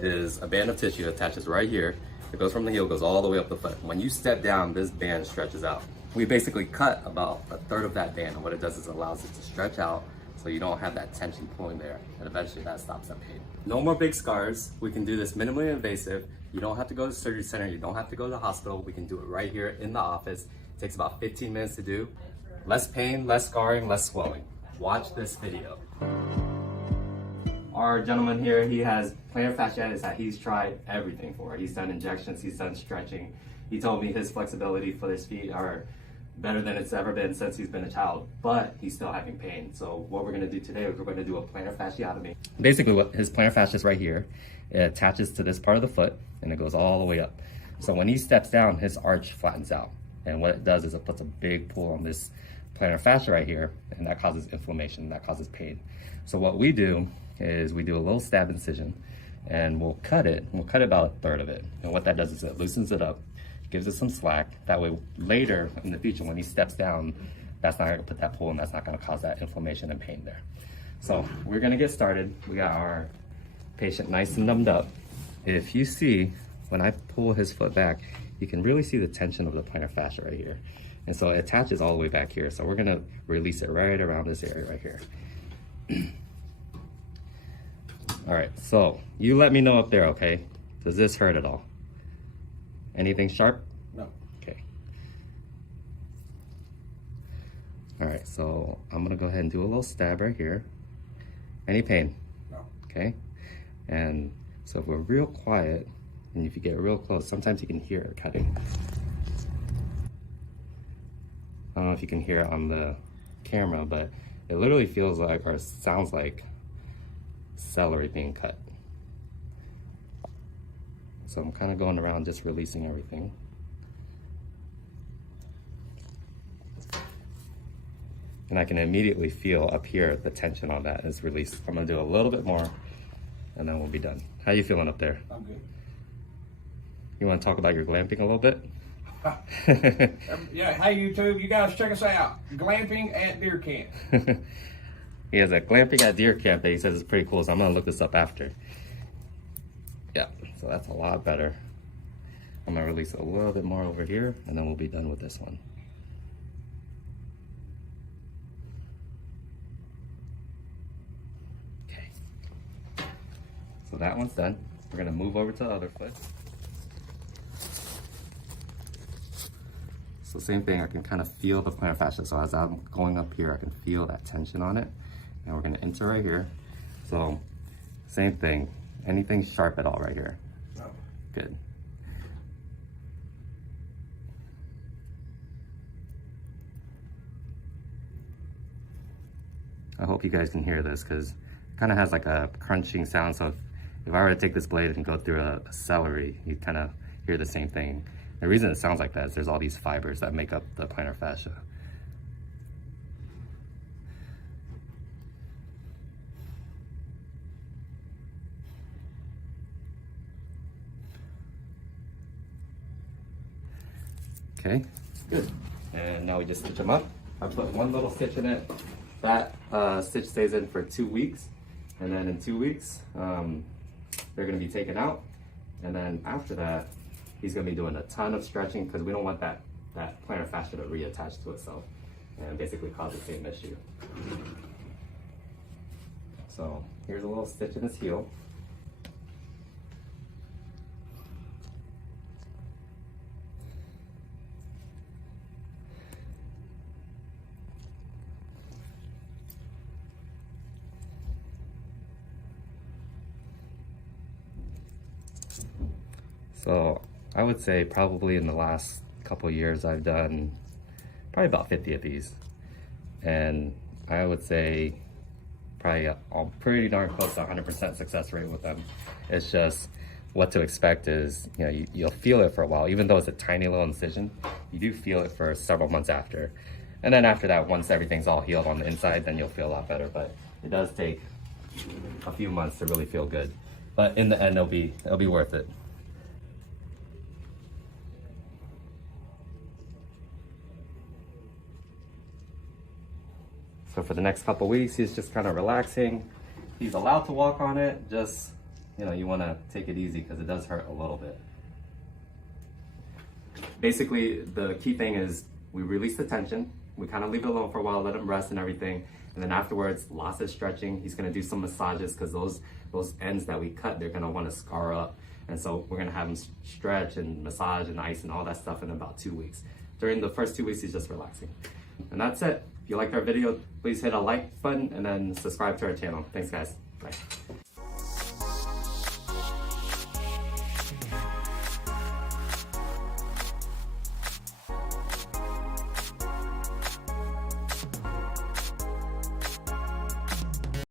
is a band of tissue that attaches right here. It goes from the heel, goes all the way up the foot. When you step down, this band stretches out. We basically cut about a third of that band, and what it does is it allows it to stretch out so you don't have that tension pulling there, and eventually that stops that pain. No more big scars. We can do this minimally invasive. You don't have to go to the surgery center. You don't have to go to the hospital. We can do it right here in the office. It takes about 15 minutes to do. Less pain, less scarring, less swelling. Watch this video. Our gentleman here, he has plantar fasciitis that he's tried everything for. He's done injections, he's done stretching. He told me his flexibility for his feet are better than it's ever been since he's been a child, but he's still having pain. So what we're gonna do today is we're gonna do a plantar fasciotomy. Basically what his plantar fascia is right here. It attaches to this part of the foot and it goes all the way up. So when he steps down, his arch flattens out. And what it does is it puts a big pull on this plantar fascia right here, and that causes inflammation, that causes pain. So what we do is we do a little stab incision and we'll cut it. We'll cut about a third of it. And what that does is it loosens it up, gives it some slack. That way later in the future when he steps down, that's not gonna put that pull and that's not gonna cause that inflammation and pain there. So we're gonna get started. We got our patient nice and numbed up. If you see, when I pull his foot back, you can really see the tension of the plantar fascia right here. And so it attaches all the way back here. So we're gonna release it right around this area right here. All right, so you let me know up there, okay? Does this hurt at all? Anything sharp? No. Okay. All right, so I'm gonna go ahead and do a little stab right here. Any pain? No. Okay. And so if we're real quiet, and if you get real close, sometimes you can hear it cutting. I don't know if you can hear it on the camera, but it literally feels like, or sounds like, celery being cut. So I'm kind of going around just releasing everything. And I can immediately feel up here the tension on that is released. I'm gonna do a little bit more and then we'll be done. How you feeling up there? I'm good. You wanna talk about your glamping a little bit? Yeah, hey YouTube, you guys check us out. Glamping at deer camp. He has a glamping at deer camp that he says is pretty cool, so I'm gonna look this up after. Yeah, so that's a lot better. I'm gonna release a little bit more over here and then we'll be done with this one. Okay, so that one's done. We're gonna move over to the other foot. So same thing, I can kind of feel the plantar fascia. So as I'm going up here, I can feel that tension on it. And we're gonna enter right here. So same thing, anything sharp at all right here? No. Good. I hope you guys can hear this because it kind of has like a crunching sound. So if I were to take this blade and go through a celery, you kind of hear the same thing. The reason it sounds like that is there's all these fibers that make up the plantar fascia. Okay, good. And now we just stitch them up. I put one little stitch in it. That stitch stays in for 2 weeks. And then in 2 weeks, they're gonna be taken out. And then after that, he's gonna be doing a ton of stretching because we don't want that plantar fascia to reattach to itself and basically cause the same issue. So here's a little stitch in his heel. So I would say probably in the last couple of years I've done probably about 50 of these, and I would say probably I'm pretty darn close to 100% success rate with them. It's just what to expect is, you know, you'll feel it for a while, even though it's a tiny little incision. You do feel it for several months after, and then after that, once everything's all healed on the inside, then you'll feel a lot better. But it does take a few months to really feel good, but in the end, it'll be worth it. So for the next couple weeks, he's just kind of relaxing. He's allowed to walk on it, just you want to take it easy because it does hurt a little bit. Basically, the key thing is we release the tension. We kind of leave it alone for a while, let him rest and everything. And then afterwards, lots of stretching. He's going to do some massages because those ends that we cut, they're going to want to scar up. And so we're going to have him stretch and massage and ice and all that stuff in about 2 weeks. During the first 2 weeks, he's just relaxing. And that's it. If you liked our video, please hit a like button and then subscribe to our channel. Thanks, guys. Bye.